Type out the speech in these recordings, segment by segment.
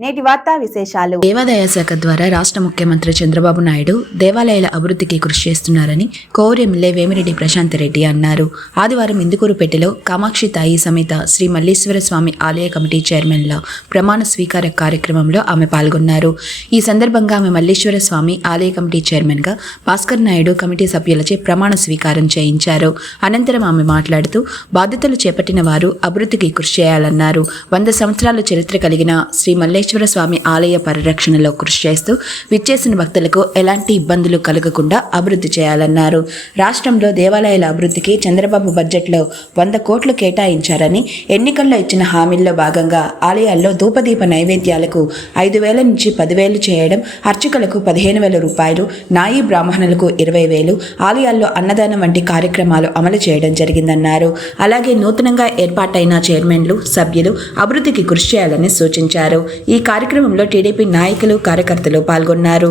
నేటి వార్తా విశేషాలు. దేవాదాయ శాఖ ద్వారా రాష్ట్ర ముఖ్యమంత్రి చంద్రబాబు నాయుడు దేవాలయాల అభివృద్ధికి కృషి చేస్తున్నారని కోవూరు ఎమ్మెల్యే వేమిరెడ్డి ప్రశాంత్ రెడ్డి అన్నారు. ఆదివారం ఇందుకూరుపేటలో కామాక్షి తాయి సమేత శ్రీ మల్లేశ్వర స్వామి ఆలయ కమిటీ చైర్మన్ల ప్రమాణ స్వీకార కార్యక్రమంలో ఆమె పాల్గొన్నారు. ఈ సందర్భంగా ఆమె మల్లేశ్వర స్వామి ఆలయ కమిటీ చైర్మన్గా భాస్కర్ నాయుడు కమిటీ సభ్యులచే ప్రమాణ స్వీకారం చేయించారు. అనంతరం ఆమె మాట్లాడుతూ బాధ్యతలు చేపట్టిన వారు అభివృద్ధికి కృషి చేయాలన్నారు. వంద సంవత్సరాల చరిత్ర కలిగిన శ్రీ మల్లేశ్వర స్వామి ఆలయ పరిరక్షణలో కృషి చేస్తూ విచ్చేసిన భక్తులకు ఎలాంటి ఇబ్బందులు కలగకుండా అభివృద్ధి చేయాలన్నారు. రాష్ట్రంలో దేవాలయాల అభివృద్ధికి చంద్రబాబు బడ్జెట్లో వంద కోట్లు కేటాయించారని ఎన్నికల్లో ఇచ్చిన హామీల్లో భాగంగా ఆలయాల్లో ధూపదీప నైవేద్యాలకు ఐదు వేల నుంచి పదివేలు చేయడం అర్చకులకు పదిహేను వేల రూపాయలు నాయి బ్రాహ్మణులకు ఇరవై వేలు ఆలయాల్లో అన్నదానం వంటి కార్యక్రమాలు అమలు చేయడం జరిగిందన్నారు. అలాగే నూతనంగా ఏర్పాటైన చైర్మన్లు సభ్యులు అభివృద్ధికి కృషి చేయాలని సూచించారు. ఈ కార్యక్రమంలో టీడీపీ నాయకులు కార్యకర్తలు పాల్గొన్నారు.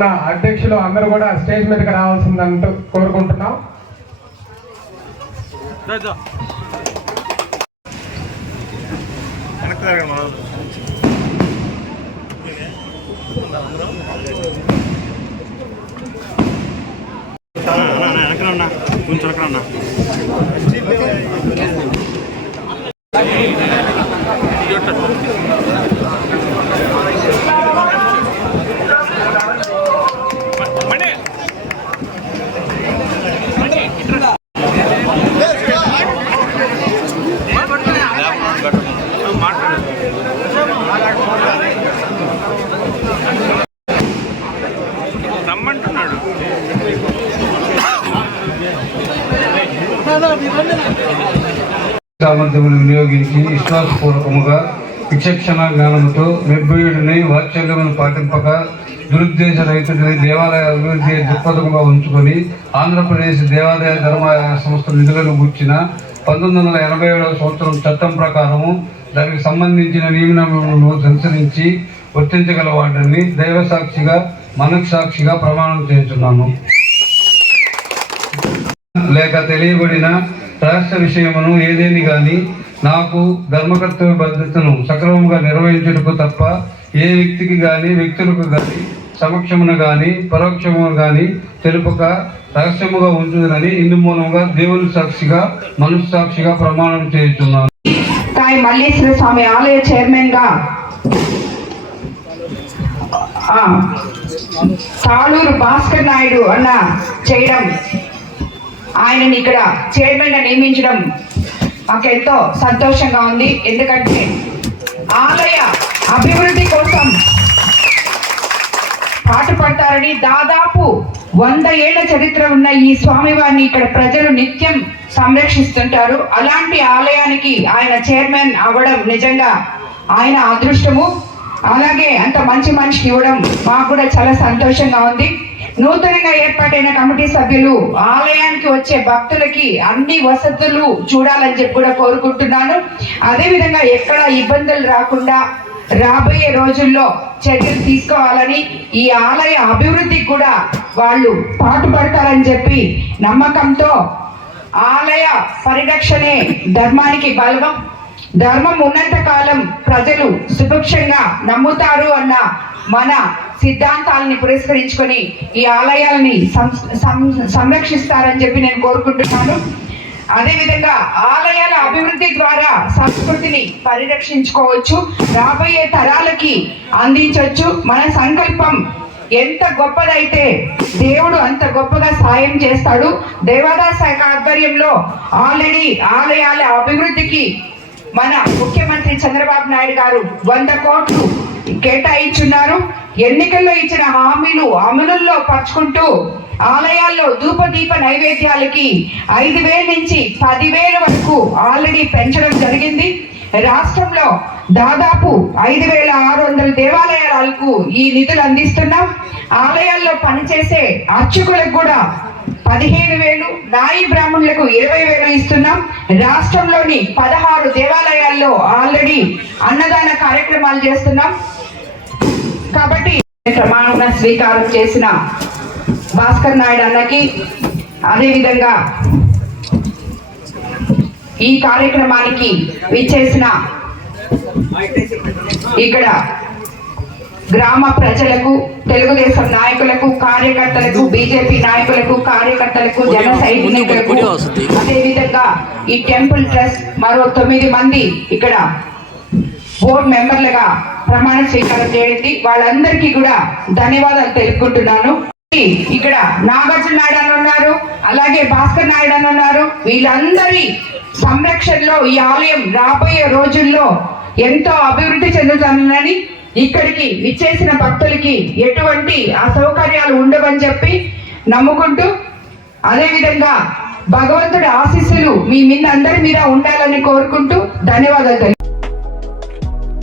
ఉన్న అధ్యక్షులు అందరూ కూడా స్టేజ్ మీదకి రావాల్సిందంటూ కోరుకుంటున్నాం. కొంచెం రమ్మంటున్నాడు సామర్థ్యములు వినియోగించి విశ్వాసపూర్వకముగా విచక్షణ జ్ఞానంతో నిర్భయుడిని వాత్సల్యమును పాటింపక దురుద్దేశ రైతుడిని దేవాలయ అభివృద్ధి దృక్పథముగా ఉంచుకొని ఆంధ్రప్రదేశ్ దేవాదాయ ధర్మాదాయ సంస్థ నిధులను గుర్చిన పంతొమ్మిది వందల ఎనభై ఏడవ సంవత్సరం చట్టం ప్రకారము దానికి సంబంధించిన నియమనములను అనుసరించి వర్తించగల వాటిని దైవ సాక్షిగా మనస్సాక్షిగా ప్రమాణం చేస్తున్నాను లేక తెలియబడిన రహస్య విషయమును ఏదేని గాని నాకు ధర్మకర్తవ్య బాధ్యతను సక్రమంగా నిర్వహించుటకు తప్ప ఏ వ్యక్తికి గాని వ్యక్తులకు గాని సమక్షమున గాని పరోక్షమున గాని తెలుపక రహస్యముగా ఉంటుందని ఇందు మూలంగా దేవుని సాక్షిగా మనస్సాక్షిగా ప్రమాణం చేస్తున్నాను మల్లేశ్వర స్వామి ఆలయ చైర్మన్గా ఆ, తాళూరు భాస్కర్ నాయుడు అన్న చేయడం ఆయనని ఇక్కడ చైర్మన్గా నియమించడం మాకెంతో సంతోషంగా ఉంది. ఎందుకంటే ఆలయ అభివృద్ధి కోసం పాటుపడతారని దాదాపు వంద ఏళ్ళ చరిత్ర ఉన్న ఈ స్వామివారిని ఇక్కడ ప్రజలు నిత్యం సంరక్షిస్తుంటారు. అలాంటి ఆలయానికి ఆయన చైర్మన్ అవ్వడం నిజంగా ఆయన అదృష్టము. అలాగే అంత మంచి మనిషికి ఇవ్వడం మాకు కూడా చాలా సంతోషంగా ఉంది. నూతనంగా ఏర్పాటైన కమిటీ సభ్యులు ఆలయానికి వచ్చే భక్తులకి అన్ని వసతులు చూడాలని చెప్పి కూడా కోరుకుంటున్నాను. అదేవిధంగా ఎక్కడ ఇబ్బందులు రాకుండా రాబోయే రోజుల్లో చర్యలు తీసుకోవాలని ఈ ఆలయ అభివృద్ధికి కూడా వాళ్ళు పాటుపడతారని చెప్పి నమ్మకంతో ఆలయ పరిరక్షణే ధర్మానికి బలవం. ధర్మం ఉన్నంత కాలం ప్రజలు సుభిక్షంగా నమ్ముతారు అన్న మన సిద్ధాంతాలని పురస్కరించుకొని ఈ ఆలయాలని సం- సం- సంరక్షిస్తారని చెప్పి నేను కోరుకుంటున్నాను. అదేవిధంగా ఆలయాల అభివృద్ధి ద్వారా సంస్కృతిని పరిరక్షించుకోవచ్చు. రాబోయే తరాలకి అందించవచ్చు. మన సంకల్పం ఎంత గొప్పదైతే దేవుడు అంత గొప్పగా సాయం చేస్తాడు. దేవాదాయ శాఖ ఆధ్వర్యంలో ఆల్రెడీ ఆలయాల అభివృద్ధికి మన ముఖ్యమంత్రి చంద్రబాబు నాయుడు గారు వంద కోట్లు కేటాయించున్నారు. ఎన్నికల్లో ఇచ్చిన హామీలు అమలుల్లో పరుచుకుంటూ ఆలయాల్లో ధూపదీప నైవేద్యాలకి ఐదు వేల నుంచి పదివేల వరకు ఆల్రెడీ పెంచడం జరిగింది. రాష్ట్రంలో దాదాపు ఐదు వేల ఆరు వందల దేవాలయాలకు ఈ నిధులు అందిస్తున్నాం. ఆలయాల్లో పనిచేసే అర్చకులకు కూడా పదిహేను వేలు నాయి బ్రాహ్మణులకు ఇరవై వేలు ఇస్తున్నాం. రాష్ట్రంలోని పదహారు దేవాలయాల్లో ఆల్రెడీ అన్నదాన కార్యక్రమాలు చేస్తున్నాం. కాబట్టి ప్రమాణ స్వీకారం చేసిన భాస్కర్ నాయుడు అన్నకి అదేవిధంగా ఈ కార్యక్రమానికి విచ్చేసిన ఇక్కడ గ్రామ ప్రజలకు తెలుగుదేశం నాయకులకు కార్యకర్తలకు బీజేపీ నాయకులకు కార్యకర్తలకు జన సైనికులకు అదేవిధంగా ఈ టెంపుల్ ట్రస్ట్ మరో తొమ్మిది మంది ఇక్కడ బోర్డు మెంబర్లుగా ప్రమాణ స్వీకారం చేయండి. వాళ్ళందరికీ కూడా ధన్యవాదాలు తెలుపుకుంటున్నాను. ఇక్కడ నాగార్జున నాయుడు అని ఉన్నారు అలాగే భాస్కర్ నాయుడు అని ఉన్నారు వీళ్ళందరి సంరక్షణలో ఈ ఆలయం రాబోయే రోజుల్లో ఎంతో అభివృద్ధి చెందుతుందని ఇక్కడికి విచ్చేసిన భక్తులకి ఎటువంటి అసౌకర్యాలు ఉండవని చెప్పి నమ్ముకుంటూ అదేవిధంగా భగవంతుడి ఆశీస్సులు మీ మీద అందరి మీద ఉండాలని కోరుకుంటూ ధన్యవాదాలు